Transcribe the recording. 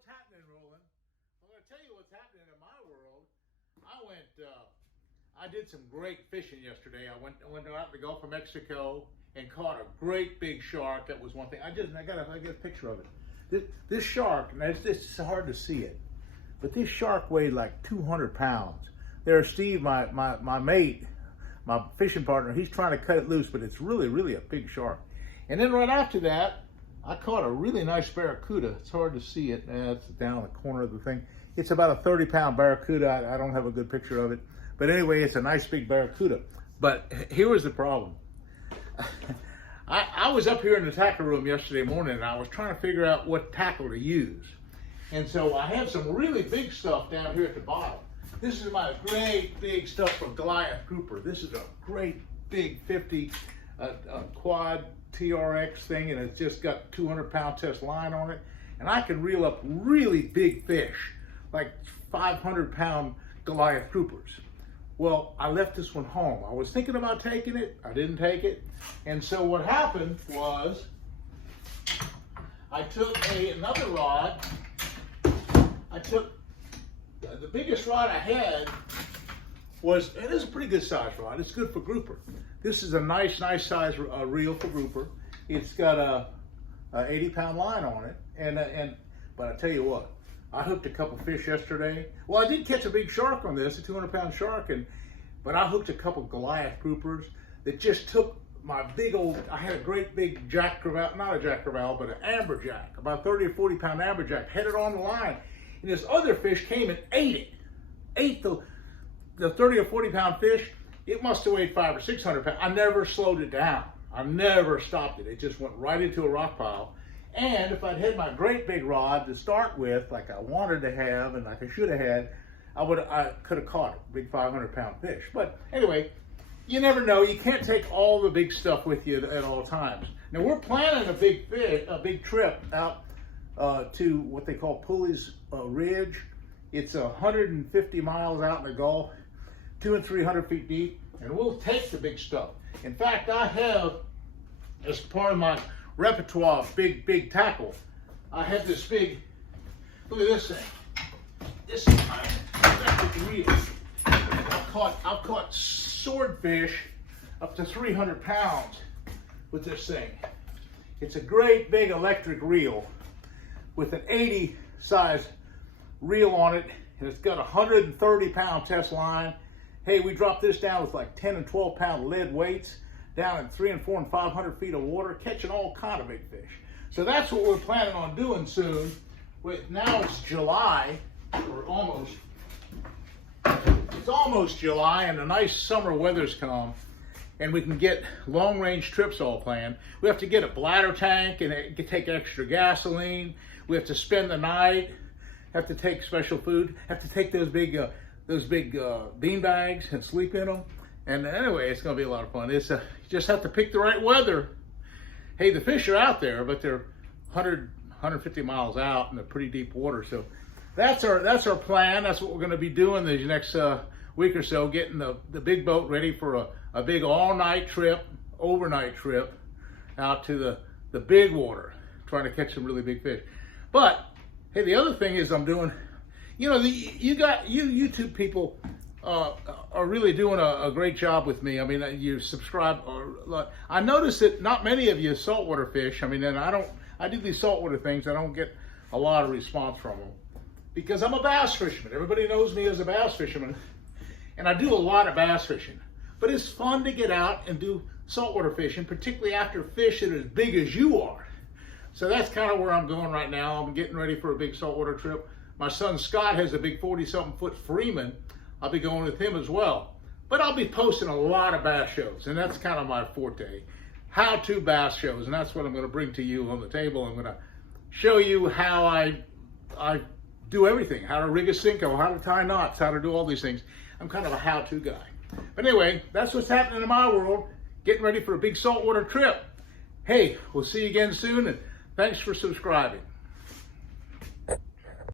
what's happening, Roland? I'm going to tell you what's happening in my world. I did some great fishing yesterday. I went out in the Gulf of Mexico and caught a great big shark. That was one thing. I got a picture of it. This shark, and it's hard to see it, but this shark weighed like 200 pounds. There's Steve, my mate, my fishing partner. He's trying to cut it loose, but it's really a big shark. And then right after that, I caught a really nice barracuda. It's hard to see it. It's down in the corner of the thing. It's about a 30-pound barracuda. I don't have a good picture of it. But anyway, it's a nice big barracuda. But here was the problem. I was up here in the tackle room yesterday morning, and I was trying to figure out what tackle to use. And so I have some really big stuff down here at the bottom. This is my great big stuff from Goliath Grouper. This is a great big 50 quad TRX thing, and it's just got 200-pound test line on it. And I can reel up really big fish, like 500-pound Goliath Groupers. Well, I left this one home. I was thinking about taking it. I didn't take it. And so what happened was I took another rod. I took the biggest rod I had was, and it's a pretty good size rod. It's good for grouper. This is a nice size reel for grouper. It's got a 80-pound line on it. But I tell you what, I hooked a couple fish yesterday. Well, I did catch a big shark on this, a 200-pound shark, but I hooked a couple Goliath groupers that just took my big old, I had a great big jack crevalle, not a jack crevalle, but an amberjack, about 30 or 40-pound amberjack, headed on the line. And this other fish came and ate it. Ate the 30 or 40-pound fish. It must have weighed 500 or 600 pounds. I never slowed it down. I never stopped it. It just went right into a rock pile. And if I'd had my great big rod to start with, like I wanted to have and like I should have had, I could have caught a big 500-pound fish. But anyway, you never know. You can't take all the big stuff with you at all times. Now we're planning a big trip out to what they call Pulleys Ridge. It's 150 miles out in the Gulf, 200 and 300 feet deep, and we'll take the big stuff. In fact, I have, as part of my repertoire of big tackle, I have this big, look at this thing. This is my electric reel. I've caught swordfish up to 300 pounds with this thing. It's a great big electric reel with an 80 size reel on it, and it's got a 130-pound test line. Hey, we dropped this down with like 10 and 12-pound lead weights down in 300 and 400 and 500 feet of water, catching all kind of big fish. So that's what we're planning on doing soon. Now it's July, or almost. It's almost July, and the nice summer weather's come, and we can get long-range trips all planned. We have to get a bladder tank and take extra gasoline. We have to spend the night. Have to take special food. Have to take those big bean bags and sleep in them. And anyway, it's going to be a lot of fun. You just have to pick the right weather. Hey, the fish are out there, but they're 150 miles out in the pretty deep water. So that's our plan. That's what we're going to be doing the next week or so, getting the big boat ready for a big all-night trip, overnight trip out to the big water, trying to catch some really big fish. But hey, the other thing is I'm doing, you YouTube people are really doing a great job with me. I mean, you subscribe. I noticed that not many of you saltwater fish. I mean, and I do these saltwater things. I don't get a lot of response from them because I'm a bass fisherman. Everybody knows me as a bass fisherman, and I do a lot of bass fishing. But it's fun to get out and do saltwater fishing, particularly after fish that are as big as you are. So that's kind of where I'm going right now. I'm getting ready for a big saltwater trip. My son Scott has a big 40-something foot Freeman. I'll be going with him as well. But I'll be posting a lot of bass shows, and that's kind of my forte. How-to bass shows, and that's what I'm going to bring to you on the table. I'm going to show you how I do everything, how to rig a Cinco, how to tie knots, how to do all these things. I'm kind of a how-to guy. But anyway, that's what's happening in my world, getting ready for a big saltwater trip. Hey, we'll see you again soon, and thanks for subscribing.